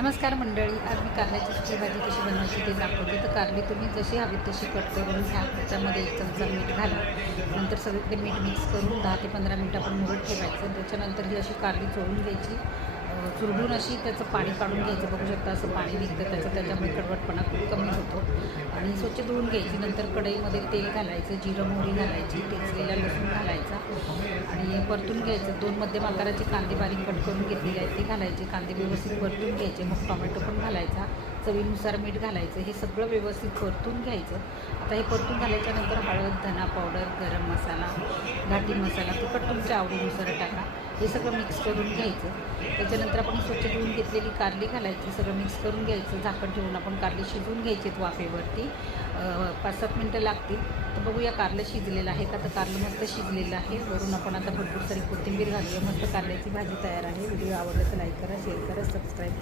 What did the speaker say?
नमस्कार मंडळी, आज मी कारल्याची सुकी भाजी कशी बनवायची ते दाखवते. तर कारली तुम्ही जशी हवी तशी कट करून घ्या. त्याच्यामध्ये 1 चमचा मीठ घाला. नंतर सगळीकडे मीठ मिक्स करून 10 ते 15 मिनिटं आपण मुरत ठेवायचं. त्याच्यानंतर ही अशी कारली चोळून घ्यायची, चुरडून अशी त्याचं पाणी काढून घ्यायचं. बघू शकता असं पाणी निघतं त्याच्यामुळे कडवटपणा खूप कमी होतो. आणि स्वच्छ धुवून घ्यायची. नंतर कढईमध्ये तेल घालायचं, जिरं मोहरी घालायची, ठेचलेला लसूण घालायचा आणि परतून घ्यायचं. 2 मध्यम आकाराचे कांदे बारीक कट करून घेतलेले आहेत ते घालायचे. कांदे व्यवस्थित परतून घ्यायचे. मग टोमॅटो पण घालायचा, चवीनुसार मीठ घालायचं. हे सगळं व्यवस्थित परतून घ्यायचं. आता हे परतून घालायच्यानंतर हळद, धना पावडर, गरम मसाला, घाटी मसाला तिखट तुमच्या आवडीनुसार टाका. हे सगळं मिक्स करून घ्यायचं. त्याच्यानंतर आपण स्वच्छ धुवून घेतलेली कारली घालायची. सगळं मिक्स करून घ्यायचं. झाकण ठेवून आपण कारली शिजवून घ्यायची वाफेवरती. 5-7 मिनटं लागतील. तर बघूया कारलं शिजलेलं आहे का. तर कारलं मस्त शिजलेलं आहे. वरून आपण आता भरपूर सारी कोथिंबीर घालूया. मस्त कारल्याची भाजी तयार आहे. व्हिडिओ आवडला तर लाईक करा, शेअर करा, सबस्क्राईब करा.